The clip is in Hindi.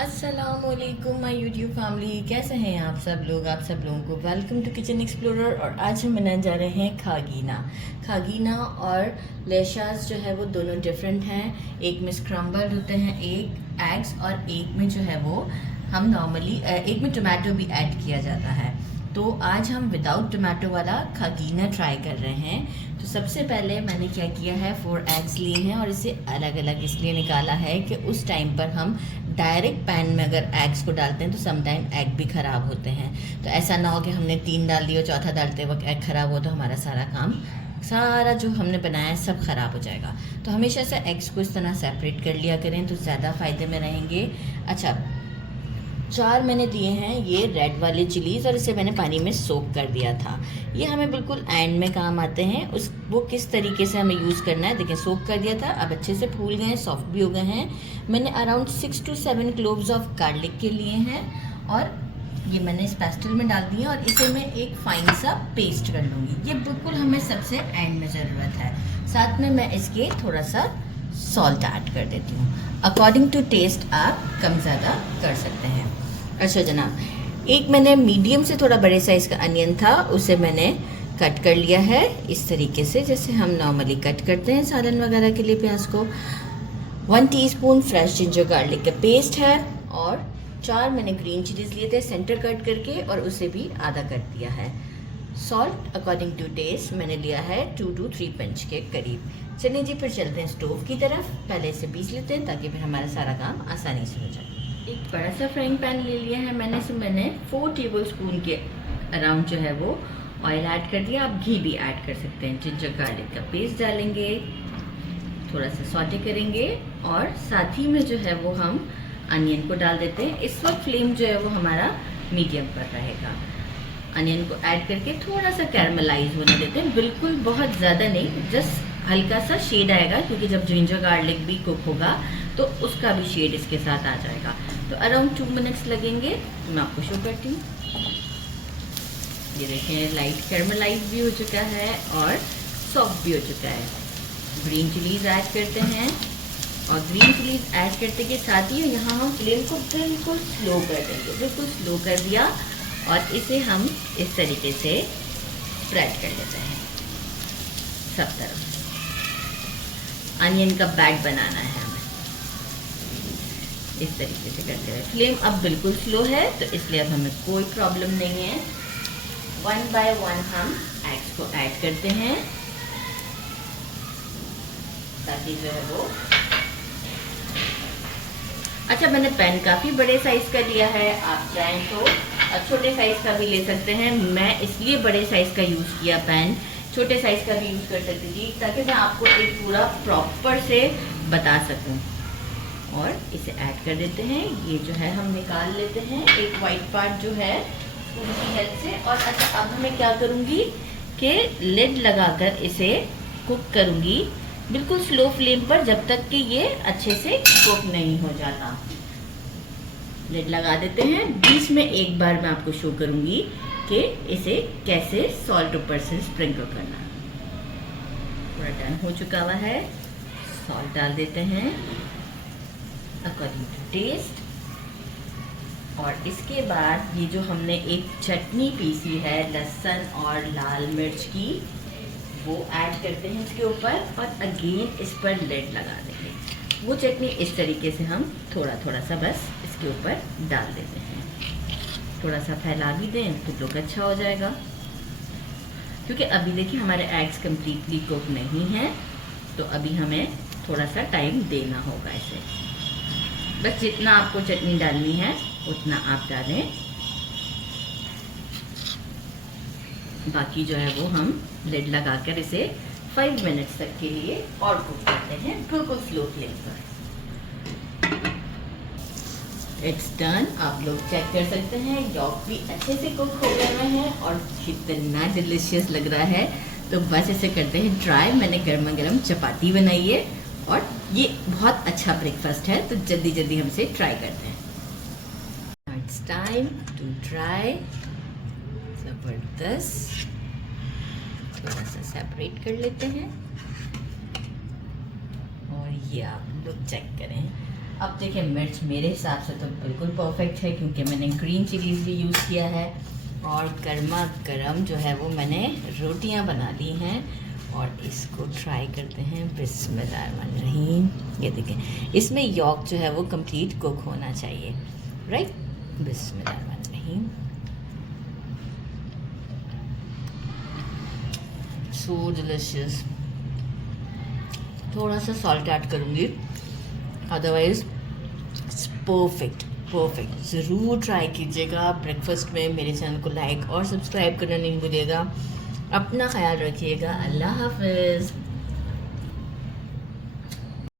अस्सलामुअलैकुम माय यूट्यूब फैमिली, कैसे हैं आप सब लोग। आप सब लोगों को वेलकम टू किचन एक्सप्लोरर। और आज हम बनाने जा रहे हैं खागीना और लेशास जो है वो दोनों डिफरेंट हैं। एक में स्क्रम्बल्ड होते हैं एक एग्स, और एक में जो है वो हम नॉर्मली एक में टोमेटो भी ऐड किया जाता है। तो आज हम विदाउट टोमेटो वाला खागीना ट्राई कर रहे हैं। तो सबसे पहले मैंने क्या किया है, 4 एग्स लिए हैं और इसे अलग अलग इसलिए निकाला है कि उस टाइम पर हम डायरेक्ट पैन में अगर एग्स को डालते हैं तो समटाइम एग भी ख़राब होते हैं। तो ऐसा ना हो कि हमने 3 डाल दिए और चौथा डालते वक्त एग ख़राब हो तो हमारा सारा जो हमने बनाया है सब ख़राब हो जाएगा। तो हमेशा से एग्स को इस तरह सेपरेट कर लिया करें तो ज़्यादा फ़ायदे में रहेंगे। अच्छा, 4 मैंने दिए हैं ये रेड वाले चिलीज़ और इसे मैंने पानी में सोक कर दिया था। ये हमें बिल्कुल एंड में काम आते हैं। वो किस तरीके से हमें यूज़ करना है, देखिए सोक कर दिया था, अब अच्छे से फूल गए हैं, सॉफ्ट भी हो गए हैं। मैंने around 6 to 7 cloves of garlic के लिए हैं और ये मैंने इस पेस्टल में डाल दिया और इसे मैं एक फाइन सा पेस्ट कर लूँगी। ये बिल्कुल हमें सबसे एंड में ज़रूरत है। साथ में मैं इसके थोड़ा सा सॉल्ट ऐड कर देती हूँ। अकॉर्डिंग टू टेस्ट आप कम ज़्यादा कर सकते हैं। अच्छा जनाब, एक मैंने मीडियम से थोड़ा बड़े साइज़ का अनियन था, उसे मैंने कट कर लिया है इस तरीके से जैसे हम नॉर्मली कट करते हैं सालन वगैरह के लिए प्याज को। 1 टीस्पून फ्रेश जिंजर गार्लिक का पेस्ट है और 4 मैंने ग्रीन चिलीज लिए थे सेंटर कट करके और उसे भी आधा कर दिया है। सॉल्ट अकॉर्डिंग टू टेस्ट मैंने लिया है 2 to 3 पिंच के करीब। चलिए जी, फिर चलते हैं स्टोव की तरफ। पहले इसे पीस लेते हैं ताकि फिर हमारा सारा काम आसानी से हो जाए। एक बड़ा सा फ्राइंग पैन ले लिया है मैंने, इसमें मैंने 4 टेबलस्पून के अराउंड जो है वो ऑयल ऐड कर दिया। आप घी भी ऐड कर सकते हैं। जिंजर गार्लिक का पेस्ट डालेंगे, थोड़ा सा सॉटे करेंगे और साथ ही में जो है वो हम अनियन को डाल देते हैं। इस वक्त फ्लेम जो है वो हमारा मीडियम पर रहेगा। अनियन को ऐड करके थोड़ा सा कैरमलाइज होने देते हैं, बिल्कुल बहुत ज़्यादा नहीं, जस्ट हल्का सा शेड आएगा क्योंकि जब जिंजर गार्लिक भी कुक होगा तो उसका भी शेड इसके साथ आ जाएगा। तो अराउंड 2 मिनट्स लगेंगे। तो मैं आपको शो करती हूँ। ये देखें, लाइट कैरमलाइज भी हो चुका है और सॉफ्ट भी हो चुका है। ग्रीन चिलीज ऐड करते हैं और ग्रीन चिलीज ऐड करते के साथ ही यहाँ हम फ्लेम को बिल्कुल स्लो कर देंगे। बिल्कुल स्लो कर दिया और इसे हम इस तरीके से स्प्रेड कर लेते हैं सब तरफ। अनियन का बैट बनाना है हमें, इस तरीके से करते हुए। फ्लेम अब बिल्कुल स्लो है तो इसलिए अब हमें कोई प्रॉब्लम नहीं है। 1 by 1 हम एग्स को ऐड करते हैं ताकि जो है वो अच्छा, मैंने पैन काफ़ी बड़े साइज़ का लिया है, आप चाहें तो छोटे साइज़ का भी ले सकते हैं। मैं इसलिए बड़े साइज़ का यूज़ किया, पैन छोटे साइज़ का भी यूज़ कर सकती थी ताकि मैं आपको एक पूरा प्रॉपर से बता सकूं। और इसे ऐड कर देते हैं। ये जो है हम निकाल लेते हैं एक वाइट पार्ट जो है उनकी हेल्प से। और अच्छा, अब मैं क्या करूँगी कि लिड लगाकर इसे कुक करूँगी बिल्कुल स्लो फ्लेम पर जब तक कि ये अच्छे से कुक नहीं हो जाता। लिड लगा देते हैं। बीच में एक बार मैं आपको शो करूँगी कि इसे कैसे सॉल्ट ऊपर से स्प्रिंकल करना। पूरा डन हो चुका हुआ है। सॉल्ट डाल देते हैं अकॉर्डिंग टू टेस्ट। और इसके बाद ये जो हमने एक चटनी पीसी है लहसुन और लाल मिर्च की, वो ऐड करते हैं इसके ऊपर और अगेन इस पर लिड लगा देंगे। वो चटनी इस तरीके से हम थोड़ा थोड़ा सा बस इसके ऊपर डाल देते हैं। थोड़ा सा फैला भी दें तो लुक अच्छा हो जाएगा। क्योंकि अभी देखिए हमारे एग्स कम्प्लीटली कुक नहीं है तो अभी हमें थोड़ा सा टाइम देना होगा इसे। बस जितना आपको चटनी डालनी है उतना आप डालें, बाकी जो है वो हम लिड लगाकर इसे 5 मिनट्स तक के लिए और कुक करते हैं बिल्कुल स्लो फ्लेम पर। It's done. आप लोग चेक कर सकते हैं, यॉक भी अच्छे से कुक हो गए हुए हैं और कितना डिलीशियस लग रहा है। तो बस इसे करते हैं ट्राई। मैंने गर्मा गर्म चपाती बनाई है और ये बहुत अच्छा ब्रेकफास्ट है, तो जल्दी जल्दी हम इसे ट्राई करते हैं। It's time to try. ज़बरदस्त। थोड़ा सा सेपरेट कर लेते हैं और ये आप लोग चेक करें, अब देखिए मिर्च मेरे हिसाब से तो बिल्कुल परफेक्ट है क्योंकि मैंने ग्रीन चिलीज़ भी यूज़ किया है और गर्मा गर्म जो है वो मैंने रोटियां बना ली हैं और इसको ट्राई करते हैं। बिस्मिल्लाहिर्रहमानिर्रहीम। ये देखें इसमें यॉक जो है वो कंप्लीट कुक होना चाहिए, राइट। बिस्मिल्लाहिर्रहमानिर्रहीम। So delicious. थोड़ा सा सॉल्ट ऐड करूँगी, अदरवाइज़ परफेक्ट परफेक्ट। ज़रूर ट्राई कीजिएगा ब्रेकफास्ट में। मेरे चैनल को लाइक और सब्सक्राइब करना नहीं भूलिएगा। अपना ख्याल रखिएगा। अल्लाह हाफ़िज़।